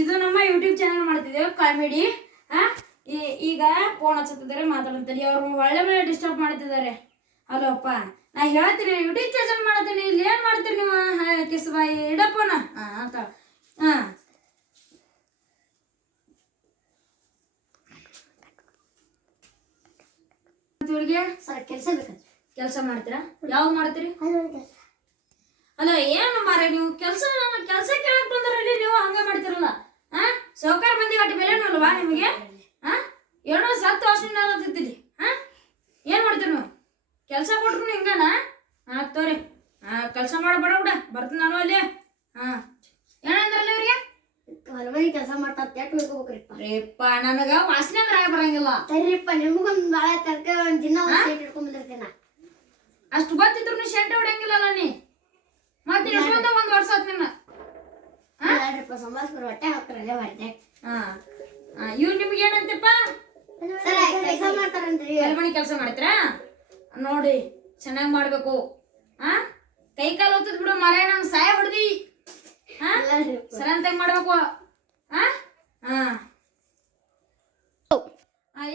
ಇದು ನಮ್ಮ YouTube channel ಮಾಡ್ತಿದ್ದೇವೆ ಕಾಮಿಡಿ. ಈಗ ಫೋನ್ ಹಚ್ಚತ್ತಿದ್ದಾರೆ ಮಾತಾಡ್ತಾರೆ, ಅವ್ರು ಒಳ್ಳೆ ಡಿಸ್ಟರ್ಬ್ ಮಾಡ್ತಿದ್ದಾರೆ. ಹಲೋ ಅಪ್ಪ, ನಾ ಹೇಳ್ತೀನಿ ಯೂಟ್ಯೂಬ್ ಚಾನಲ್ ಮಾಡ್ತೀನಿ, ಇಲ್ಲಿ ಏನು ಮಾಡ್ತೀರಿ ನೀವು? ಕಿಸ್ಬಾಯಿ ಇಡಪ್ಪನ ಅಂತ. ಕೆಲಸ ಮಾಡ್ತೀರಾ? ಯಾವ್ದು ಮಾಡ್ತೀರಿ? ಅಲ್ಲ ಏನು ಮಾರ ನೀವು ಕೆಲಸ ಕೇಳಕ್ ಬಂದ್ರಲ್ಲಿ ನೀವು ಹಂಗ ಮಾಡ್ತಿರಲ್ಲ. ಸೌಕಾರ ಮಂದಿ ಗಟ್ಟಿ ಬೆಲೆನೂ ಅಲ್ವಾ ನಿಮಗೆ? ಏನೋ ಸತ್ತು ವಾಸನೆ ಏನ್ ಮಾಡ್ತೀರಿ ನೀವು? ಕೆಲಸ ಕೊಟ್ರು ಹಿಂಗನ? ತೋರಿ ಕೆಲಸ ಮಾಡಬೇಡ ಬಿಡ, ಬರ್ತೀನಿ ನಾನು ಅಲ್ಲಿ. ಏನಂದ್ರಲ್ಲ ಇವ್ರಿಗೆ? ಹೊಲಮನಿ ಕೆಲಸ ಮಾಡ್ತಾ ರೇಪ್ಪ ನನಗ ವಾಸನೆ ಅಂದ್ರೆ ಬರಂಗಿಲ್ಲ. ಸರಿಪ್ಪ, ನಿಮಗೊಂದು ಭಾಳ ತರಕ ಒಂದು ದಿನ ಇಟ್ಕೊಂಡ್ ಬಂದಿರ್ತೀನ. ಅಷ್ಟು ಗೊತ್ತಿದ್ರು ನೀ ಶೆಂಟೆ ಹೊಡೆಯಂಗಿಲ್ಲಲ್ಲ ನೀ. ಮತ್ತೆ ಎಷ್ಟೊಂದ ಒಂದ್ ವರ್ಷ ಆತ್ ನಿನ್ನ. ಸಂಬಾಸ್ಕರ್ ಹೊಟ್ಟೆ ಹಾಕ್ತಾರಲ್ಲ ಹೊಟ್ಟೆ. ಇವ್ ನಿಮ್ಗೆ ಏನಂತಪ್ಪ? ಕೆಲಸ ಮಾಡ್ತಾರಂತ್ರಿ. ಹೊಲಮನಿ ಕೆಲಸ ಮಾಡ್ತೀರಾ? ನೋಡಿ ಚೆನ್ನಾಗ್ ಮಾಡ್ಬೇಕು. ಕೈ ಕಾಲು ಹೊತ್ತದ್ ಬಿಡು ಮರ, ನನ್ ಸಾಯ ಹೊಡ್ದಿ. ಸರಂತಾಗ ಮಾಡ್ಬೇಕು.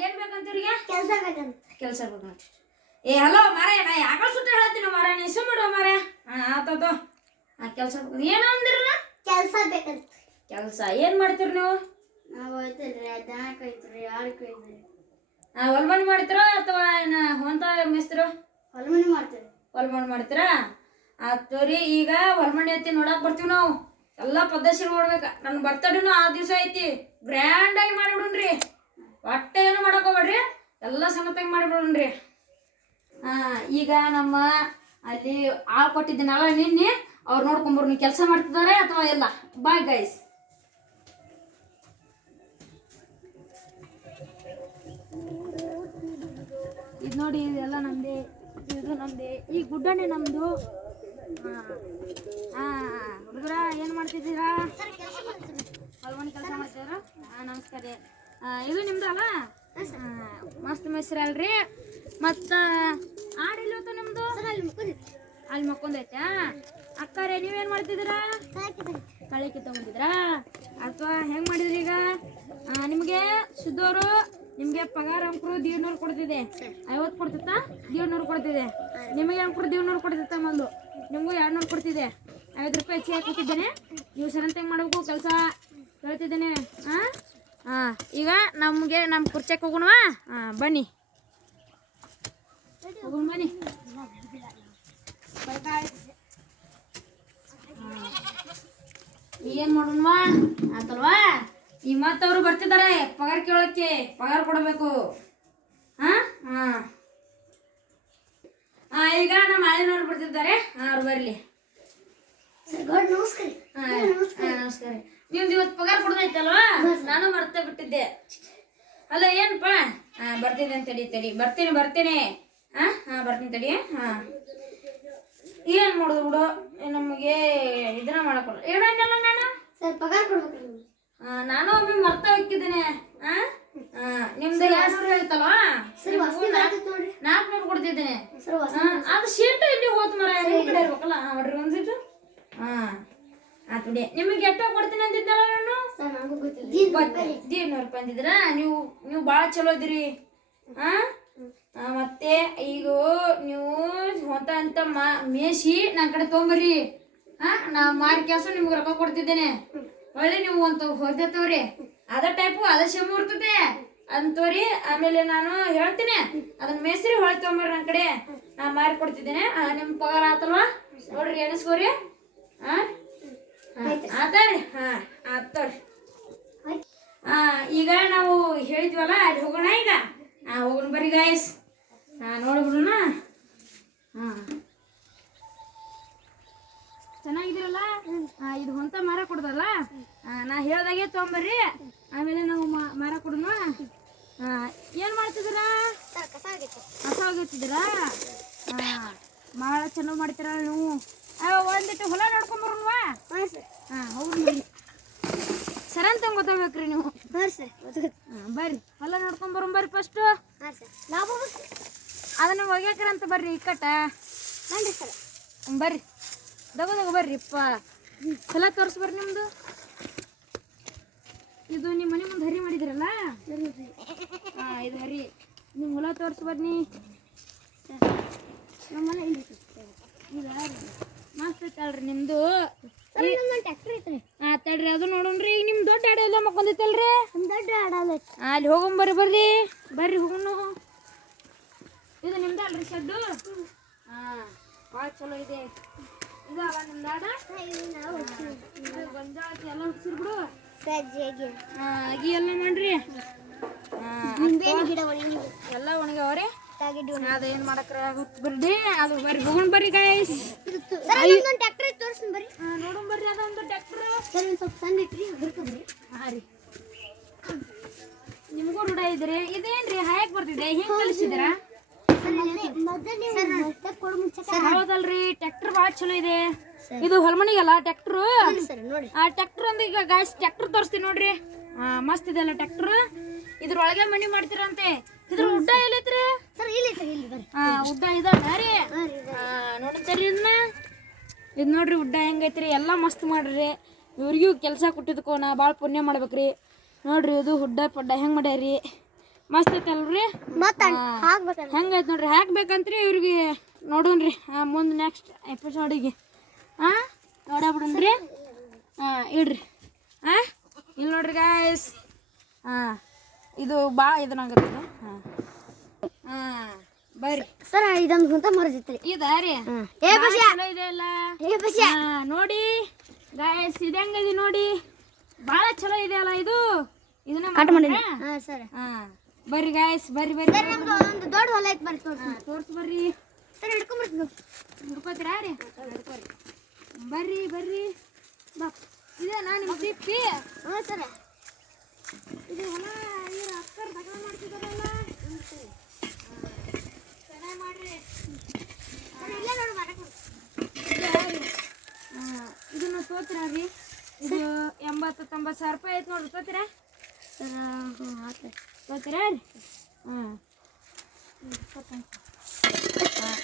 ಏನ್ ಬೇಕಂತೀವ್ರಿಗೆ? ಕೆಲಸ ಬೇಕಂತ. ಕೆಲಸ ಬೇಕಂತ. ಹಲೋ ಮಾರ, ನಾ ಯಾಕಲ್ ಸುತ್ತ ಹೇಳತ್ತೀನಿ ಮಾರ, ನೀ ಸುಮ್ಮಡು ಮಾರ. ಆತೋ ಕೆಲಸ ಬೇಕು. ಏನು ಅಂದಿರಲ್ಲ? ಕೆಲಸ ಬೇಕಂತ. ಕೆಲಸ ಏನ್ ಮಾಡ್ತೀರಿ ನೀವು? ನಾವು ಹೋಯ್ತಲ್ರಿ, ದನ ಕೈತ್ರಿ, ಆಳು ಕೈತ್ರಿ. ಹೊಲ್ಮನಿ ಮಾಡ್ತೀರೋ ಅಥವಾ ಹೊಂತ ಮೇಸ್ತಿರೋ? ಹೊಲಮನಿ ಮಾಡ್ತೀವಿ. ಹೊಲ್ಮನಿ ಮಾಡ್ತೀರಾ? ತೋರಿ ಈಗ ಹೊಲ್ಮನಿ ಐತಿ ನೋಡಕ್ ಬರ್ತೀವಿ ನಾವು. ಎಲ್ಲ ಪದ್ಧತಿ ನೋಡ್ಬೇಕ. ನನ್ನ ಬರ್ತಡೇನು ಆ ದಿವಸ ಐತಿ, ಗ್ರ್ಯಾಂಡ್ ಆಗಿ ಮಾಡಿಬಿಡ್ರಿ. ಹೊಟ್ಟೆ ಏನು ಮಾಡಕ್ ಹೋಗ್ಬೇಡ್ರಿ, ಎಲ್ಲ ಸಣ್ಣತಾಗಿ ಮಾಡಿಬಿಡ್ರಿ. ಈಗ ನಮ್ಮ ಅಲ್ಲಿ ಆಳು ಕೊಟ್ಟಿದ್ದೀನಲ್ಲ ನಿನ್ನೆ, ಅವ್ರು ನೋಡ್ಕೊಂಬರು ನೀವು ಕೆಲಸ ಮಾಡ್ತಿದ್ದಾರೆ ಅಥವಾ ಎಲ್ಲ. Bye guys. ಇದು ನೋಡಿ, ಇದೆಲ್ಲ ನಮ್ದೆ, ಇದು ನಮ್ದೆ, ಈ ಗುಡ್ಡನೆ ನಮ್ದು. ಹುಡುಗರ ಏನ್ ಮಾಡ್ತಿದ್ದೀರಾ? ಹೊಲ್ಮನಿ ಕೆಲಸ ಮಾಡ್ತಿದ್ದೀರಾ? ನಮಸ್ಕಾರ. ಇದು ನಿಮ್ದಲ್ಲ? ಮಸ್ತ್ ಮೆಸ್ರಿ ಅಲ್ರಿ. ಮತ್ತ ಆಡಿಲ್ಲ ನಿಮ್ದು? ಅಲ್ಲಿ ಮಕ್ಕೊಂದೈತಾ? ಅಕ್ಕಾರೆ ನೀವೇನ್ ಮಾಡ್ತಿದ್ದೀರಾ? ಕಳೆ ತಗೊಂಡಿದ್ರಾ ಅಥವಾ ಹೆಂಗ್ ಮಾಡಿದ್ರಿ? ಈಗ ನಿಮ್ಗೆ ಶುದ್ಧವರು ನಿಮ್ಗೆ ಪಗಾರ ಅಂಕರು 1,900 ಕೊಡ್ತಿದೆ. 50 ಕೊಡ್ತಿತ್ತ? 1,900 ಕೊಡ್ತಿದೆ. ನಿಮಗೆ ಅಂಕರು 1,900 ಕೊಡ್ತಿತ್ತ. ಮೊದಲು ನಿಮಗೂ 200 ಕೊಡ್ತಿದೆ. 50 ರೂಪಾಯಿ ಹೆಚ್ಚಿಗೆ ಹಾಕಿದ್ದೇನೆ. ನೀವು ಸರಂತಾಗ ಮಾಡಬೇಕು ಕೆಲಸ ಹೇಳ್ತಿದ್ದೇನೆ. ಈಗ ನಮಗೆ ನಮ್ಮ ಕುರ್ಚಕ್ಕೆ ಹೋಗೋಣವಾ? ಬನ್ನಿ ಹೋಗೋಣ ಬನ್ನಿ. ಏನು ಮಾಡೋಣವಾ ಆತಲ್ವಾ? ಈ ಮತ್ತವರು ಬರ್ತಿದ್ದಾರೆ ಪಗಾರ ಕೇಳೋಕ್ಕೆ. ಪಗಾರ ಕೊಡಬೇಕು. ಈಗ ನಮ್ಮ ಆಳಿನವ್ರು ಬರ್ತಿದ್ದಾರೆ, ಅವ್ರು ಬರಲಿ. ನಮಸ್ಕಾರ. ನಿಮ್ದು ಇವತ್ತು ಪಗಾರ ಕೊಡೋದೈತಲ್ವಾ? ನಾನು ಮರ್ತೇ ಬಿಟ್ಟಿದ್ದೆ. ಅಲ್ಲ ಏನಪ್ಪ? ಬರ್ತೀನಿ ಅಂತ ತಡಿ. ಬರ್ತೀನಿ. ಬರ್ತೀನಿ ತಡಿ. ಏನು ಮಾಡೋದು ಬಿಡು, ನಮಗೆ ಇದನ್ನ ಮಾಡಕೊಡ. ಏನಲ್ಲ ನಾನು ಪಗಾರ ಕೊಡ್ಬೇಕು. ನಾನು ಒಮ್ಮೆ ಮರ್ತ ಹೋಗಿದ್ದೇನೆ. ನಿಮ್ದು 200 ಹೇಳ್ತಲ್ವಾ? 400 ಕೊಡ್ತಿದ್ದೇನೆ. ಅದು ಶೀಟ್ ಇಲ್ಲಿ ಹೋತ್ ಮರ, ನಿಮ್ಮ ಕಡೆ ಇರ್ಬೇಕಲ್ಲ. ಹೊಡ್ರಿ ಒಂದು ಸೀಟು. ಆತುಡಿ. ನಿಮಗೆ ಎಷ್ಟೋ ಕೊಡ್ತೀನಿ ಅಂತಿದ್ದಲ್ಲ ನಾನು? 1,900 ರೂಪಾಯಿ ಅಂತಿದ್ರ. ನೀವು ಭಾಳ ಚಲೋ ಇದ್ದೀರಿ. ಮತ್ತೆ ಈಗ ನೀವು ಹೊಂತ ಅಂತ ಮೇಸಿ ನನ್ನ ಕಡೆ ತೊಗೊಂಬರ್ರಿ. ನಾ ಮಾರಿ ಕೆಲಸ ನಿಮ್ಗೆ ರೊಕ್ಕ ಕೊಡ್ತಿದ್ದೇನೆ. ಒಳ್ಳೆ ನೀವು ಒಂದು ಹೊಡೆದತ್ತವ್ರಿ, ಅದ ಟೈಪು ಅದ ಶಮು ಇರ್ತದೆ ಅಂತವ್ರಿ. ಆಮೇಲೆ ನಾನು ಹೇಳ್ತೀನಿ, ಅದನ್ನ ಮೇಸ್ರಿ ಹೊಳೆ ತೊಗೊಂಬರ್ರಿ ನನ್ನ ಕಡೆ, ನಾ ಮಾರಿ ಕೊಡ್ತಿದ್ದೇನೆ. ನಿಮ್ಮ ಪಗಾರ ಆತಲ್ವಾ? ನೋಡ್ರಿ ಎಣಿಸ್ಕೋರಿ. ಆತಾರಿ. ಆತವ್ರಿ. ಈಗ ನಾವು ಹೇಳಿದ್ವಲ್ಲ, ಅಲ್ಲಿ ಹೋಗೋಣ. ಈಗ ಹೋಗೋಣ ಬರ್ರಿ ಗಾಯ್ಸ್. ನೋಡ್ಬಿಡೋಣ. ಚೆನ್ನಾಗಿದ್ದೀರಲ್ಲ? ಇದು ಹೊಂತ ಮರ ಕೊಡ್ದಲ್ಲ, ನಾ ಹೇಳ್ದಾಗೆ ತೊಗೊಂಬರ್ರಿ. ಆಮೇಲೆ ನಾವು ಮರ ಕೊಡೋಣ. ಏನು ಮಾಡ್ತಿದ್ದೀರಾ? ಕಸ ಹೋಗಿರ್ತಿದ್ದೀರಾ? ಭಾಳ ಚಲೋ ಮಾಡ್ತೀರ ನೀವು. ಒಂದಿಟ್ಟು ಹೊಲ ನೋಡ್ಕೊಂಬರೋಣವಾ? ಹೋಗ್ರಿ. ಸರಂತ ಗೊತ್ತಾಗ್ಬೇಕ್ರಿ ನೀವು. ಬರ್ರಿ ಹೊಲ ನೋಡ್ಕೊಂಬರೋಣ ಬರ್ರಿ. ಫಸ್ಟು ಅದನ್ನು ಒಗ್ಯಾಕ್ರಂತ ಬರ್ರಿ. ಇಕ್ಕಟ್ಟ ಬರ್ರಿ, ದಗದಾಗ ಬರ್ರಿಪ್ಪ. ಹೊಲ ತೋರಿಸ್ಬರ್ರಿ ನಿಮ್ಮದು. ಇದು ನಿಮ್ಮ ಮನೆ ಮುಂದೆ ಹರಿ ಮಾಡಿದಿರಲ್ಲ ಇದು ಹರಿ ನಿಮ್ಮ ಹೊಲ ತೋರಿಸಿ ಬನ್ನಿ ನಮ್ಮಲ್ಲ ಇಲ್ಲಿ ಈಗ ಮಸ್ತ್ ಐತಲ್ರಿ ನಿಮ್ದು ನಮ್ಮ ಟ್ರ್ಯಾಕ್ಟರ್ ಐತ್ರಿ ತಡ್ರಿ ಅದು ನೋಡೋಣ್ರಿ ಈಗ ನಿಮ್ಮ ದೊಡ್ಡ ಆಡ ಎಲ್ಲ ಮಕ್ಕೊಂದೈತಲ್ರಿ ನಮ್ಮ ದೊಡ್ಡ ಆಡಲ್ಲ ಅಲ್ಲಿ ಹೋಗೊಂಬರ್ರಿ ಬರ್ರಿ ಹೋಗೋಣ ಇದು ನಿಮ್ದಲ್ರಿ ಶೆಡ್ಡು ಭಾಳ ಚಲೋ ಇದೆ ಇದು ಅಲ್ಲ ನಿಮ್ದು ಆಡ ಗೊಂಜಾಳ ಎಲ್ಲ ಹುಡ್ಸಿರ್ ಬಿಡು ಅಗಿ ಎಲ್ಲ ಮಾಡ್ರಿ ಗಿಡ ಒಣಗಿ ಎಲ್ಲ ಒಣಗವ್ರಿ ಅದೇನ್ ಮಾಡಕ್ರ ಬರ್ರಿ ಅದು ಬರ್ರಿ ಹೋಗೋಣ ಬರ್ರಿ ಗೈಸ್ ಟ್ರ್ಯಾಕ್ಟರ್ ತೋರಿಸ್ತೀನಿ ಬರ್ರಿ ನೋಡೋಣ ಬರ್ರಿ ಅದೊಂದು ಟ್ರ್ಯಾಕ್ಟರ್ ಸರ್ ಒಂದು ಸ್ವಲ್ಪ ಸಣ್ಣ ಇಟ್ರಿ ಬರ್ರಿ ಹಾಂ ರೀ ನಿಮಗೂ ರೂಢ ಇದ್ರಿ ಇದೇನ್ರಿ ಹಾಯಕ್ ಬರ್ತಿದೆ ಹೆಂಗ್ ಕಲಿಸಿದಿರಾ ಹೌದಲ್ರಿ ಟ್ರ್ಯಾಕ್ಟರ್ ಭಾಳ ಚಲೋ ಇದೆ ಇದು ಹೊಲಮನಿಗಲ್ಲ ಟ್ರ್ಯಾಕ್ಟರ್ ಆ ಟ್ರ್ಯಾಕ್ಟರ್ ಅಂದ್ರೆ ಈಗ ಗಾಯ್ಸ್ ಟ್ರ್ಯಾಕ್ಟರ್ ತೋರಿಸ್ತೀನಿ ನೋಡ್ರಿ ಮಸ್ತ್ ಇದೆ ಅಲ್ಲ ಟ್ರ್ಯಾಕ್ಟರ್ ಇದ್ರೊಳಗೆ ಮನಿ ಮಾಡ್ತೀರಂತೆ ಇದ್ರ ಉಡ್ಡ ಎಲ್ಲೈತ್ರಿ ಸರ್ ಇಲ್ಲಿ ಇಲ್ಲಿ ಬರ್ರಿ ಉಡ್ಡ ಇದ ರೀ ನೋಡ್ತಾರಿ ಇದನ್ನ ಇದು ನೋಡ್ರಿ ಉಡ್ಡ ಹೆಂಗೈತ್ರಿ ಎಲ್ಲ ಮಸ್ತ್ ಮಾಡ್ರಿ ಇವ್ರಿಗೂ ಕೆಲಸ ಕೊಟ್ಟಿದ್ಕೋ ನಾ ಭಾಳ ಪುಣ್ಯ ಮಾಡ್ಬೇಕ್ರಿ ನೋಡ್ರಿ ಇದು ಹುಡ್ಡ ಪಡ್ಡ ಹೆಂಗ್ ಮಾಡ್ಯಾರಿ ಮಸ್ತ್ ಐತಲ್ರಿ ಹೆಂಗೈತೆ ನೋಡ್ರಿ ಹಾಕ್ಬೇಕಂತ್ರಿ ಇವ್ರಿಗೆ ನೋಡೋಣ್ರಿ ಮುಂದೆ ನೆಕ್ಸ್ಟ್ ಎಪಿಸೋಡಿಗೆ ನೋಡಬಿಡೋಣ್ರಿ ಇಡ್ರಿ ಇಲ್ಲಿ ನೋಡ್ರಿ ಗಾಯ್ಸ್ ಇದು ಭಾಳ ಇದನ್ನಾಗತ್ತದ ಬರ್ರಿ ಸರ್ ಇದೊಂದು ಗುಂತ ಮರದಿತ್ರಿ ಇದಾ ರೀ ಚಲೋ ಇದೆ ಅಲ್ಲ ನೋಡಿ ಗಾಯ್ಸ್ ಇದು ಹೆಂಗಿದೆ ನೋಡಿ ಭಾಳ ಚಲೋ ಇದೆ ಅಲ್ಲ ಇದು ಇದನ್ನ ಕಟ್ ಮಾಡಿ ಸರ್ ಬರ್ರಿ ಗಾಯ್ಸ್ ಬರ್ರಿ ನಮ್ದು ಒಂದು ದೊಡ್ಡ ಹೊಲ ಐತೆ ಬರ್ರಿ ತೋರ್ಸ್ ಬರ್ರಿ ಸರ್ ಹಿಡ್ಕೊಂಬರ್ತೀನಿ ಹಿಡ್ಕೋತೀರಾ ರೀ ಬರ್ರಿ ಬಾ ಇದೇನಾ ನಿಮ್ಮ ತಿಪ್ಪಿ ಹಾಂ ಸರ್ ಇದು ಹೊಲ ಇವ್ರ ಅಕ್ಕರ್ ದಗಲ ಮಾಡ್ತಿದಾರಲ್ಲ ಚೆನ್ನಾಗಿ ಮಾಡ್ರಿ ಇಲ್ಲೇ ನೋಡಿ ಮಾಡಕ್ಕೆ ಇದನ್ನ ತೋತೀರಾ ರೀ ಇದು 80-90 ಸಾವಿರ ರೂಪಾಯಿ ಐತೆ ನೋಡ್ರಿ ತೋತೀರಾ ತೋತೀರಾ ರೀ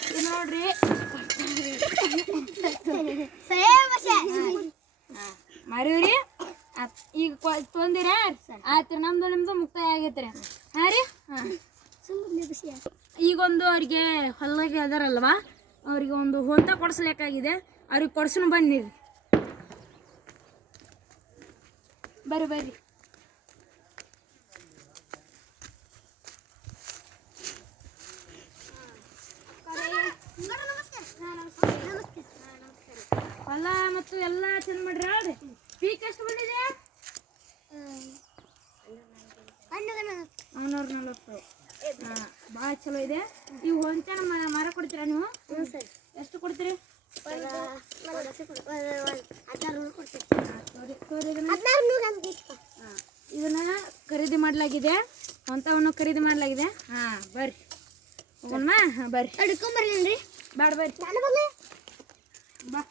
ಇದು ನೋಡ್ರಿ ಮಾರೀವ್ರಿ ಈಗ ತೊಂದಿರ ಆಯ್ತು ನಿಮ್ದು ಮುಕ್ತಾಯ ಆಗೈತ್ರಿ ಹಾಂ ರೀ ಈಗೊಂದು ಅವ್ರಿಗೆ ಹೊಲಗೆ ಅದಾರಲ್ವಾ ಅವ್ರಿಗೆ ಒಂದು ಹೊಂತ ಕೊಡಿಸ್ಲಿಕ್ಕಾಗಿದೆ ಅವ್ರಿಗೆ ಕೊಡ್ಸೋಣ ಬನ್ನಿರಿ ಬರ್ರಿ ಹೊಲ ಮತ್ತು ಎಲ್ಲ ಚಂದ ಮಾಡ್ರಿ ಅಲ್ರಿ ಪೀಕ್ ಎಷ್ಟು ಬಂದಿದೆ 440 ಭಾಳ ಚಲೋ ಇದೆ ನೀವು ಹೊಂಚನ ಮರ ಕೊಡ್ತೀರಾ ನೀವು ಎಷ್ಟು ಕೊಡ್ತೀರಿ ಇದನ್ನ ಖರೀದಿ ಮಾಡಲಾಗಿದೆ ಹೊಂತವನ್ನು ಖರೀದಿ ಮಾಡಲಾಗಿದೆ ಬರ್ರಿ ಹೋಗೋಣ ಬರ್ರಿ ಹಿಡ್ಕೊಂಬರ್ಲಿ ಬೇಡ ಬರ್ರಿ ಬಾ